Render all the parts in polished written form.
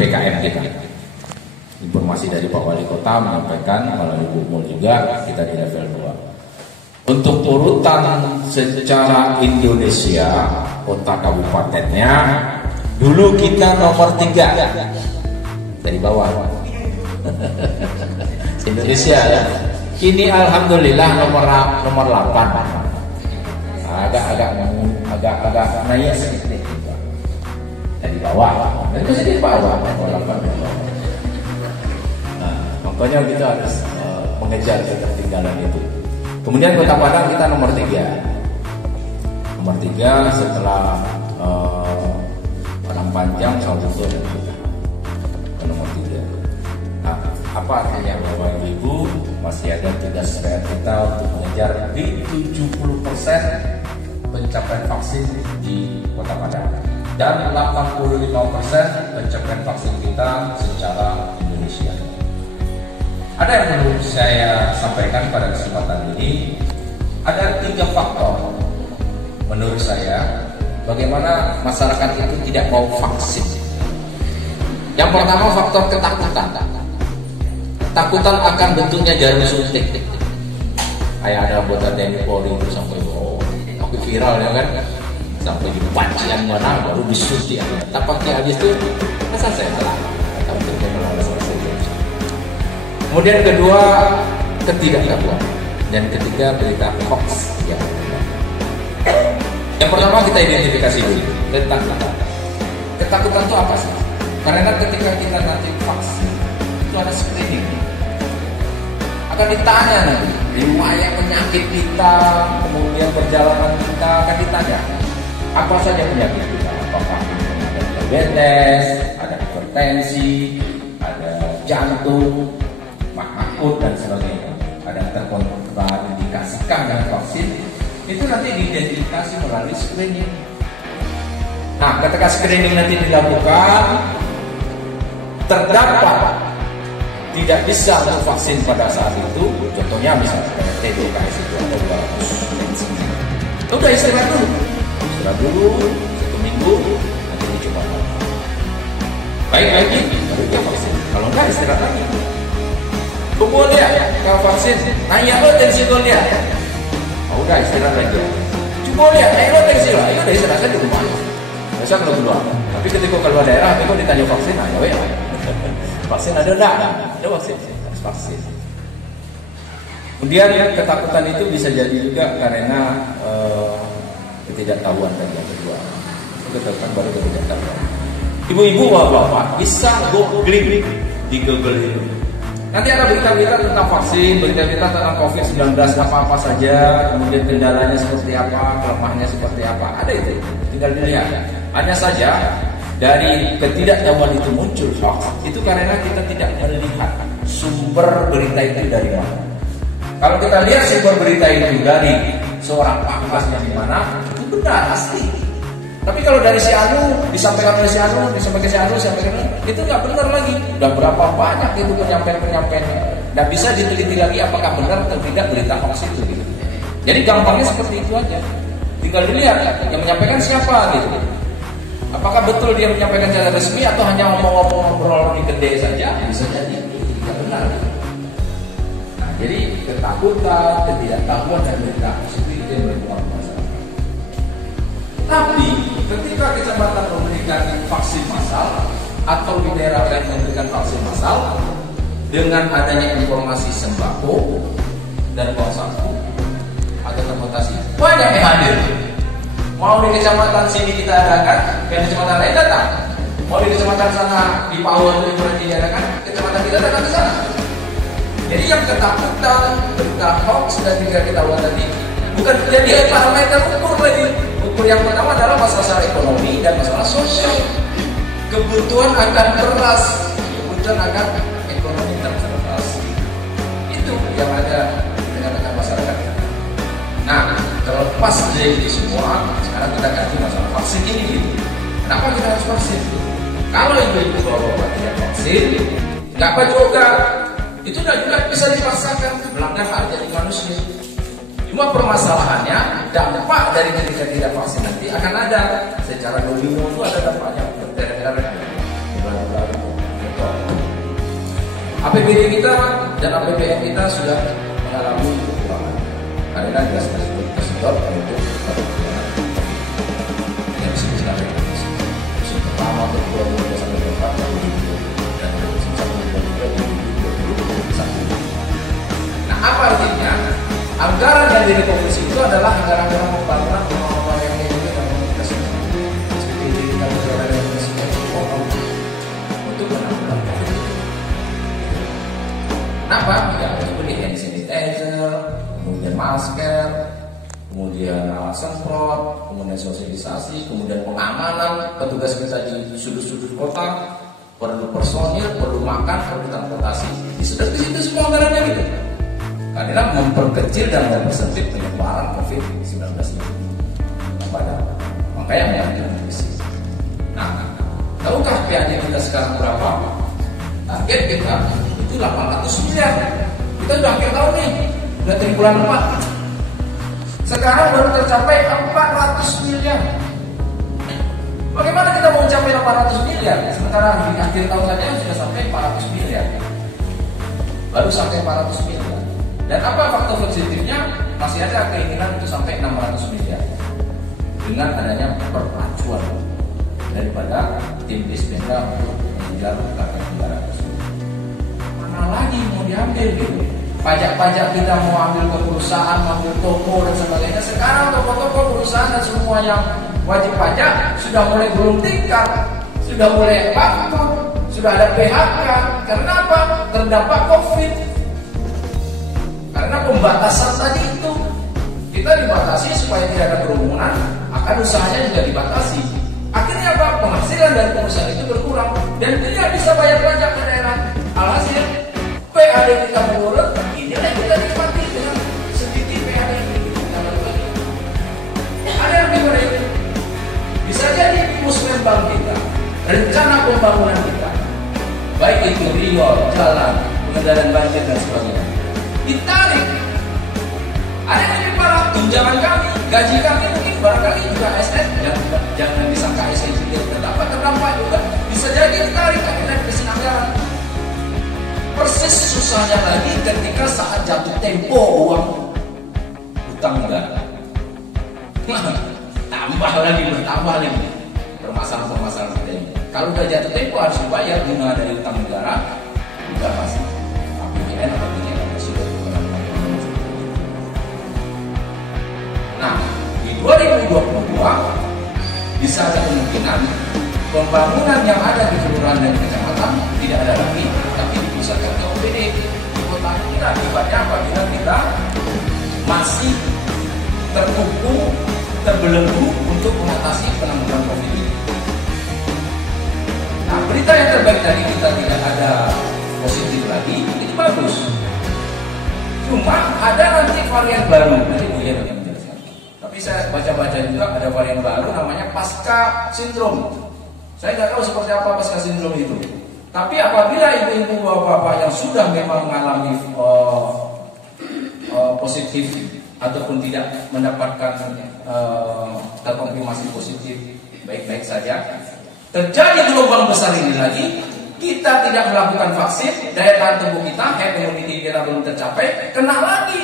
PPKM kita. Informasi dari Pak Wali Kota menyampaikan melalui Bu Muliga kita di level 2. Untuk urutan secara Indonesia, kota kabupatennya, dulu kita nomor 3 dari bawah. Indonesia ya. Kini alhamdulillah nomor 8. Agak naik sedikit dari bawah. Dan itu sedikit bawah, nomor 8. Makanya kita harus mengejar ketertinggalan itu. Kemudian Kota Padang kita nomor 3. Nomor 3 setelah Padang Panjang, Sawalunto dan kita nomor 3. Nah, apa artinya Bapak Ibu? Masih ada tugas PR kita untuk mengejar di 70% pencapaian vaksin di Kota Padang dan 85% pencapaian vaksin kita secara Indonesia. Ada yang perlu saya sampaikan pada kesempatan ini. Ada 3 faktor menurut saya bagaimana masyarakat itu tidak mau vaksin. Yang pertama faktor ketakutan. Ketakutan akan bentuknya jarum suntik. Kayak ada anggota TNI Polri itu sampai viral ya kan, sampai di pancian mana baru disuntik. Tapaknya habis itu masa saya telah. Kemudian kedua, ketidaktahuan, dan ketiga berita hoax yang benar. Yang pertama kita identifikasi dulu tentang ketakutan. Ketakutan itu apa sih? Karena ketika kita nanti vaksin itu ada screening, akan ditanya nanti riwayat penyakit kita, kemudian perjalanan kita akan ditanya apa saja penyakit kita, apakah ada diabetes, ada hipertensi, ada jantung, akut dan sebagainya, ada terkontraindikasikan dengan vaksin, itu nanti diidentifikasi melalui screening. Nah, ketika screening nanti dilakukan, terdapat tidak bisa untuk vaksin pada saat itu, contohnya misalnya TBKS itu ada 200. Udah istirahat dulu 1 minggu, nanti dicoba. Baik lagi, baru dia vaksin. Kalau enggak istirahat lagi. Kumpul dia, kalau vaksin, nanya lo tensi lo dia. Oh, udah istirahat lagi. Coba lihat, nanya lo tensi lo, ayo udah istirahat di rumah. Biasa kalau keluar. Tapi ketika keluar daerah, aku ditanya vaksin, ayo ya. Vaksin ada enggak? Ada vaksin, harus vaksin. Kemudian ketakutan itu bisa jadi juga karena ketidaktahuan tadi yang kedua. Ketakutan baru ketidaktahuan. Ibu-ibu, bapak-bapak bisa googling di Google itu. Nanti ada berita-berita tentang vaksin, berita-berita tentang COVID-19 apa-apa saja, kemudian kendalanya seperti apa, kelemahannya seperti apa, ada itu, tinggal dilihat. Hanya saja dari ketidaktahuan itu muncul hoax, itu karena kita tidak melihat sumber berita itu dari mana. Kalau kita lihat sumber berita itu dari seorang pakar yang di mana, itu benar, asli. Tapi kalau dari si Anu, disampaikan oleh si Anu, disampaikan itu nggak benar lagi. Udah berapa banyak itu penyampaian-penyampaiannya. Nggak bisa diteliti lagi apakah benar atau tidak berita hoax itu. Gitu. Jadi gampangnya seperti itu aja. Tinggal dilihat yang menyampaikan siapa gitu. Apakah betul dia menyampaikan secara resmi atau hanya ngomong-ngomong di kedai saja? Bisa jadi tidak benar. Nah, jadi ketakutan, ketidaktahuan dan berita hoax itu yang berpengaruh masalah. Tapi ketika kecamatan memberikan vaksin massal atau di daerah lain memberikan vaksin massal dengan adanya informasi sembako dan uang saku atau transportasi, banyak yang hadir. Mau di kecamatan sini kita adakan, dan kecamatan lain datang. Mau di kecamatan sana di Pawon itu diadakan, kecamatan kita datang ke sana. Jadi yang ketakutan, berita hoax dan juga ketahuan tadi bukan jadi parameter ukur lagi. Ukur yang pertama adalah masalah ekonomi dan masalah sosial. Kebutuhan akan beras, kebutuhan akan ekonomi transportasi. Itu yang ada dengan masyarakat. Nah, terlepas dari itu semua, sekarang kita ganti masalah vaksin ini gitu. Kenapa kita harus vaksin? Kalau ibu-ibu bapak tidak vaksin, nggak apa juga. Itu juga bisa dipaksakan melanggar hak asasi manusia. Cuma permasalahannya dampak dari ketika tidak vaksin nanti akan ada secara domino itu ada dampaknya. APBD kita dan APBN kita sudah mengalami kekurangan karena gas tersebut tersedot untuk kebutuhan yang sebesar musim pertama, kedua, sampai keempat, dan musim sampai kedua, nah apa artinya? Anggaran yang dari provinsi itu adalah anggaran-anggaran pembangunan rumah-rumah yang juga dalam komunitas seperti kita bicara yang untuk menanggulangi COVID itu. Kenapa? Ya, seperti hand sanitizer, kemudian masker, kemudian alat semprot, kemudian sosialisasi, kemudian pengamanan petugas kita di sudut-sudut kota, perlu personil, perlu makan, perlu transportasi. Di situ semua anggarannya gitu. Karena memperkecil dan mempersempit penyebaran COVID-19 ini kepada makanya mengambil krisis. Nah, tahukah PAD kita sekarang berapa? Target kita itu 800 miliar. Kita sudah akhir tahun nih, udah dari bulan 4. Sekarang baru tercapai 400 miliar. Bagaimana kita mau mencapai 800 miliar? Sementara di akhir tahun saja sudah sampai 400 miliar. Baru sampai 400 miliar. Dan apa faktor positifnya? Masih ada keinginan untuk sampai 600 miliar dengan adanya perpacuan daripada tim Dispenda untuk mengejar target negara tersebut. Mana lagi mau diambil gitu? Pajak-pajak kita mau ambil ke perusahaan, ambil toko dan sebagainya. Sekarang toko-toko perusahaan dan semua yang wajib pajak sudah mulai gulung tikar, sudah mulai bangkrut, sudah ada PHK. Karena apa? Terdampak COVID. Karena pembatasan tadi itu kita dibatasi supaya tidak ada kerumunan, akan usahanya juga dibatasi. Akhirnya apa? Penghasilan dari pengusaha itu berkurang dan tidak bisa bayar pajak ke daerah. Alhasil PAD kita menurun. Inilah yang kita nikmati dengan sedikit PAD ini. Ada yang gimana itu? Bisa jadi musrembang kita, rencana pembangunan kita, baik itu riol, jalan, pengendalian banjir dan sebagainya, ditarik. Ada yang lebih parah, tunjangan kami, gaji kami mungkin barangkali juga ASN, jangan disangka ASN juga terdampak juga, bisa jadi ditarik akhirnya dikasih anggaran. Persis susahnya lagi ketika saat jatuh tempo uang utang negara. Tambah lagi, bertambah lagi permasalahan kita ini. Kalau udah jatuh tempo harus dibayar bunga dari utang negara, juga pasti APBN atau BPJS. Nah, di 2022 bisa ada kemungkinan pembangunan yang ada di kelurahan dan kecamatan tidak ada lagi, tapi dipusatkan ke OPD di kota kita. Akibatnya apabila kita masih terkungkung, terbelenggu untuk mengatasi penanggulangan COVID ini. Nah, berita yang terbaik dari kita tidak ada positif lagi, itu bagus. Cuma ada nanti varian baru dari Bu Yen yang menjelaskan. Tapi saya baca-baca juga ada varian baru namanya pasca sindrom. Saya nggak tahu seperti apa pasca sindrom itu. Tapi apabila ibu-ibu bapak-bapak yang sudah memang mengalami positif ataupun tidak mendapatkan terkonfirmasi positif, baik-baik saja. Terjadi gelombang besar ini lagi, kita tidak melakukan vaksin, daya tahan tubuh kita, herd immunity kita belum tercapai, kena lagi.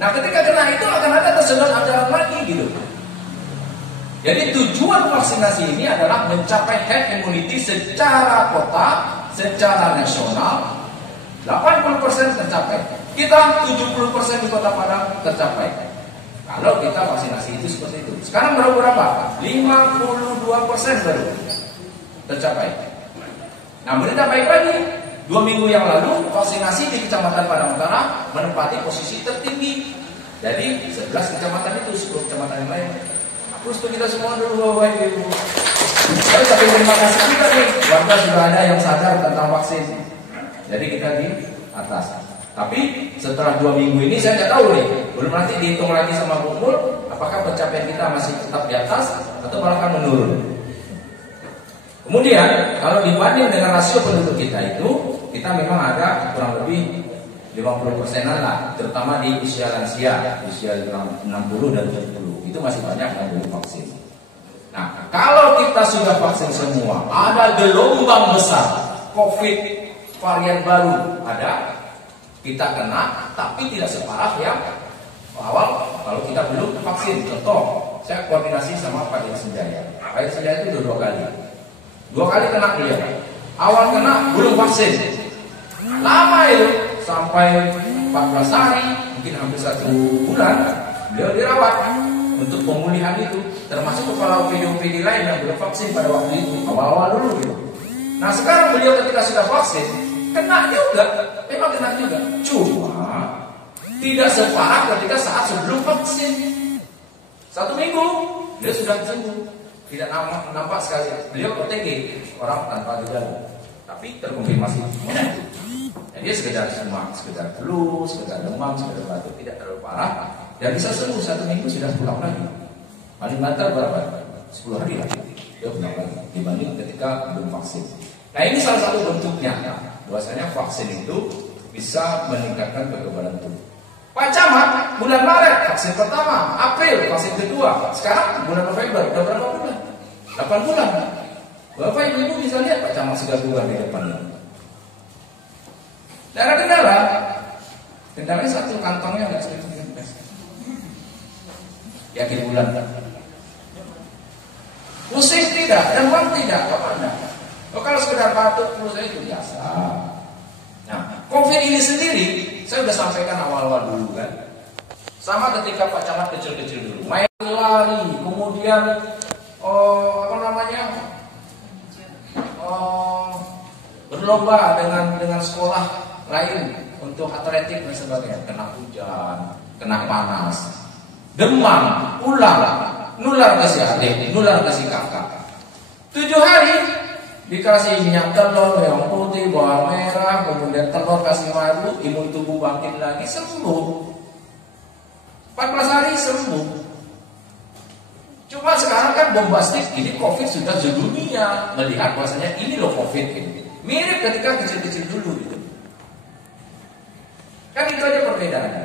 Nah, ketika kena itu akan ada tersedot ancaman lagi gitu. Jadi tujuan vaksinasi ini adalah mencapai herd immunity secara kota, secara nasional, 80% tercapai. Kita 70% di Kota Padang tercapai. Kalau kita vaksinasi itu seperti itu. Sekarang baru berapa? 52% baru tercapai. Nah, berita baik lagi. 2 minggu yang lalu vaksinasi di Kecamatan Padang Utara menempati posisi tertinggi. Jadi 11 kecamatan itu, 10 kecamatan yang lain. Terus kita semua dulu Bapak Ibu. Saya tapi terima kasih juga nih, warga sudah ada yang sadar tentang vaksin. Jadi kita di atas. Tapi setelah 2 minggu ini saya nggak tahu nih, belum nanti dihitung lagi sama Bu Mul, apakah pencapaian kita masih tetap di atas atau malah akan menurun. Kemudian kalau dibanding dengan rasio penduduk kita itu, kita memang ada kurang lebih 50%-an lah, terutama di usia lansia, usia 60 dan 70. Itu masih banyak yang belum vaksin. Nah, kalau kita sudah vaksin semua, ada gelombang besar COVID varian baru ada, kita kena tapi tidak separah yang awal kalau kita belum vaksin. Contoh, saya koordinasi sama Pak Dirsenjaya. Pak Dirsenjaya itu dua kali. Dua kali kena beliau. Awal kena belum vaksin. Lama itu sampai 14 hari, mungkin hampir 1 bulan beliau dirawat untuk pemulihan itu, termasuk kepala OPD lain yang belum vaksin pada waktu itu, awal-awal dulu gitu. Nah sekarang beliau ketika sudah vaksin, kena juga, memang kena juga, cuma tidak separah ketika saat sebelum vaksin. 1 minggu dia sudah sembuh, tidak nampak sekali. Beliau OTG, orang tanpa gejala, tapi terkonfirmasi. Dan dia sekedar flu, sekedar demam, sekedar batuk, tidak terlalu parah, dan bisa sembuh 1 minggu sudah pulang lagi. Paling banter berapa? 10 hari lagi dia pulang lagi dibanding ketika belum vaksin. Nah ini salah satu bentuknya, bahwasanya vaksin itu bisa meningkatkan kekebalan tubuh. Pak Camat, bulan Maret vaksin pertama, April vaksin kedua, sekarang bulan November, udah berapa bulan? 8 bulan. Bapak Ibu bisa lihat Pak Camat sudah bulan di depannya. Dan ada kendalanya satu, kantongnya nggak segitu. Yakin bulan? Pusing tidak, demam tidak, apa enggak? Kalau sekedar batuk, flu saya itu biasa. Nah, COVID ini sendiri, saya sudah sampaikan awal-awal dulu kan. Sama ketika Pak Camat kecil-kecil dulu, main lari, kemudian berlomba dengan sekolah lain untuk atletik dan sebagainya, kena hujan, kena panas, demam, ular, nular ke si adik, nular ke si kakak. 7 hari dikasih minyak telur yang putih, bawang merah, kemudian telur kasih madu, imun tubuh bangkit lagi, sembuh. 14 hari sembuh. Cuma sekarang kan bombastik, ini COVID sudah sedunia melihat bahwasanya ini loh COVID ini. Mirip ketika kecil-kecil dulu gitu. Kan itu aja perbedaannya.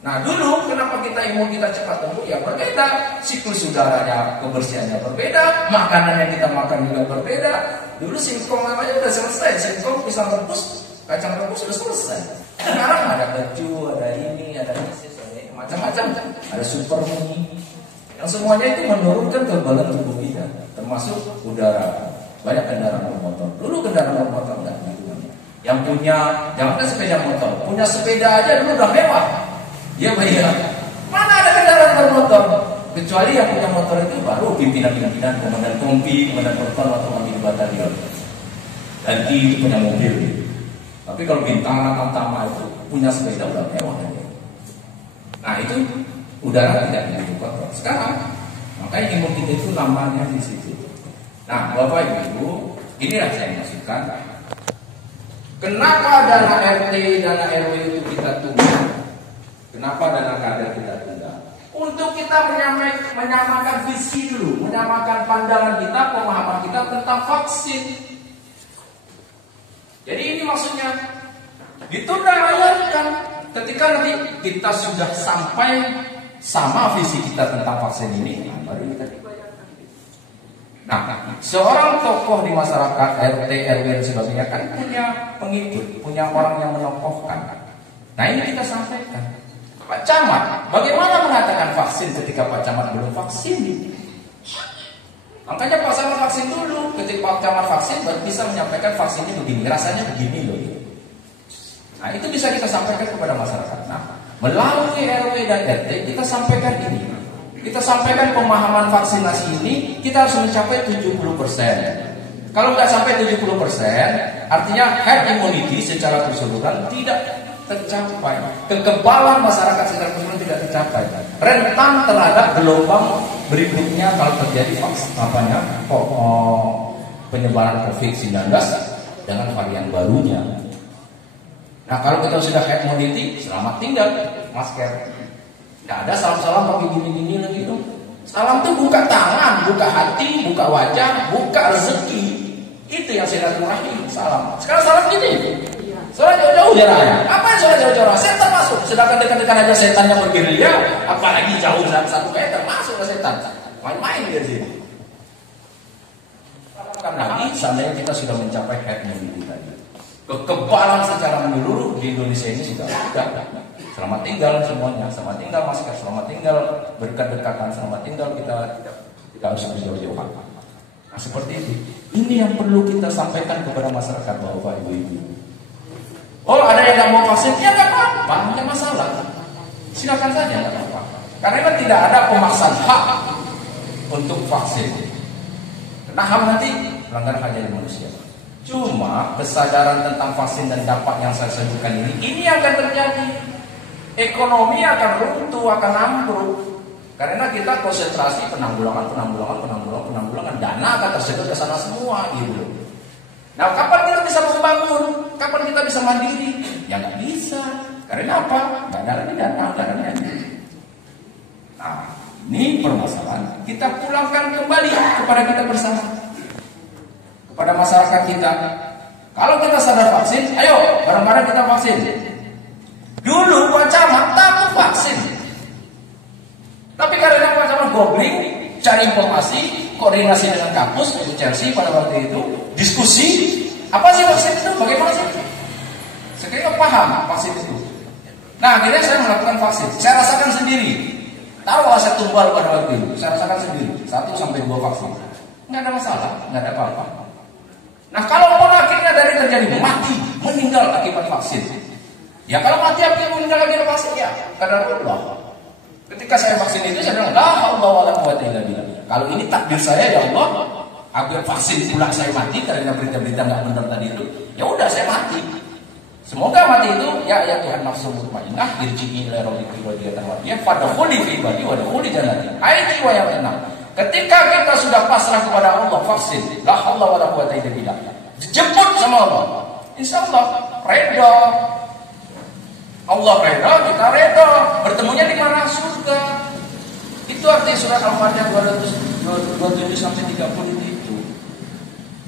Nah dulu kenapa imun kita cepat tumbuh? Ya berbeda, siklus udaranya, kebersihannya berbeda, makanan yang kita makan juga berbeda. Dulu singkong namanya udah selesai, singkong pisang rebus, kacang rebus sudah selesai. Sekarang ada keju, ada ini, ada isis, ada ini, macam-macam, ada super mie. Yang semuanya itu menurunkan kekebalan tubuh kita, termasuk udara. Banyak kendaraan bermotor. Dulu kendaraan bermotor enggak gitu. Yang punya, jangan sepeda motor, punya sepeda aja dulu udah mewah. Dia bayar. Mana ada kendaraan bermotor? Kecuali yang punya motor itu baru pimpinan-pimpinan, komandan kompi, komandan perton atau komandan batalion. Dan itu punya mobil. Tapi kalau bintang tama itu punya sepeda udah mewah. Nah itu udara tidak begitu kotor. Sekarang makanya imun kita itu namanya di situ. Nah Bapak Ibu, inilah saya maksudkan. Kenapa dana RT, dana RW itu kita tunda? Kenapa dana kader kita tunda? Untuk kita menyamakan visi dulu, menyamakan pandangan kita, pemahaman kita tentang vaksin. Jadi ini maksudnya ditunda bayarkan. Ketika nanti kita sudah sampai sama visi kita tentang vaksin ini, baru kita dibayarkan. Nah, seorang tokoh di masyarakat, RT, RW dan sebagainya kan punya pengikut, punya orang yang menokohkan. Nah ini kita sampaikan. Pak Camat, bagaimana mengatakan vaksin ketika Pak Camat belum vaksin? Makanya Pak Camat vaksin dulu. Ketika Pak Camat vaksin, baru bisa menyampaikan vaksinnya begini, rasanya begini loh. Nah itu bisa kita sampaikan kepada masyarakat. Nah, melalui RW dan RT kita sampaikan ini. Kita sampaikan pemahaman vaksinasi ini, kita harus mencapai 70%. Kalau nggak sampai 70%, artinya herd immunity secara keseluruhan tidak tercapai. Kekebalan masyarakat secara keseluruhan tidak tercapai. Rentan terhadap gelombang berikutnya kalau terjadi penyebaran COVID-19 dengan varian barunya. Nah kalau kita sudah herd immunity, selamat tinggal, masker. Tidak ada salam-salam pakai gini-gini lagi dong. Salam itu buka tangan, buka hati, buka wajah, buka rezeki. Itu yang silaturahmi, salam. Sekarang salam gini. Salam jauh-jauh ya raya. Apa yang salam jauh-jauh? Setan masuk. Sedangkan dekat-dekat aja setannya bergerilya, apalagi jauh dalam 1 meter masuk ke setan. Main-main dia sini. Kan lagi, seandainya kita sudah mencapai herd immunity tadi. kekebalan secara menyeluruh di Indonesia ini sudah ada. Selamat tinggal semuanya, selamat tinggal masker, selamat tinggal berdekat-dekatan, selamat tinggal kita tidak usah berjauh-jauhan. Nah seperti itu. Ini yang perlu kita sampaikan kepada masyarakat, Bapak Ibu. Oh ada yang nggak mau vaksin, ya nggak apa-apa, nggak masalah. Silakan saja, nggak apa-apa. Karena tidak ada pemaksaan hak untuk vaksin. Karena HAM nanti melanggar hak asasi manusia. Cuma kesadaran tentang vaksin dan dampak yang saya sebutkan ini akan terjadi. Ekonomi akan runtuh, akan ambruk. Karena kita konsentrasi penanggulangan, dana akan tersedot ke sana semua gitu. Nah, kapan kita bisa membangun? Kapan kita bisa mandiri? Ya nggak bisa. Karena apa? Nggak ada lagi dana, anggarannya. Nah, ini permasalahan. Kita pulangkan kembali kepada kita bersama, kepada masyarakat kita. Kalau kita sadar vaksin, ayo bareng-bareng kita vaksin. Dulu Pak Camat takut vaksin, tapi karena Pak Camat googling, cari informasi, koordinasi dengan kampus di Chelsea pada waktu itu, diskusi apa sih vaksin itu, bagaimana sih? Saya kira paham vaksin itu. Nah akhirnya saya melakukan vaksin, saya rasakan sendiri. Tahu saya tumbal pada waktu itu, saya rasakan sendiri 1-2 vaksin, nggak ada masalah, nggak ada apa-apa. Nah kalaupun akhirnya dari terjadi mati, meninggal akibat vaksin, ya kalau mati akibat meninggal akibat vaksin ya kadar Allah. Ketika saya vaksin itu saya bilang, la haula wala quwwata illa billah. Kalau ini takdir saya ya Allah, agar vaksin pula saya mati karena berita-berita nggak benar tadi itu, ya udah saya mati. Semoga mati itu ya Tuhan nafsu mutmainnah irji'i ila rabbiki radiyatan mardiyah fadkhuli fi ibadi wa dkhuli jannati. Hai jiwa yang tenang. Ketika kita sudah pasrah kepada Allah, vaksin, la haula wala quwwata illa billah. Dijemput sama Allah. Insyaallah redha. Allah redha, kita redha. Bertemunya di mana? Surga. Itu arti surat Al-Fatihah 227 sampai 30.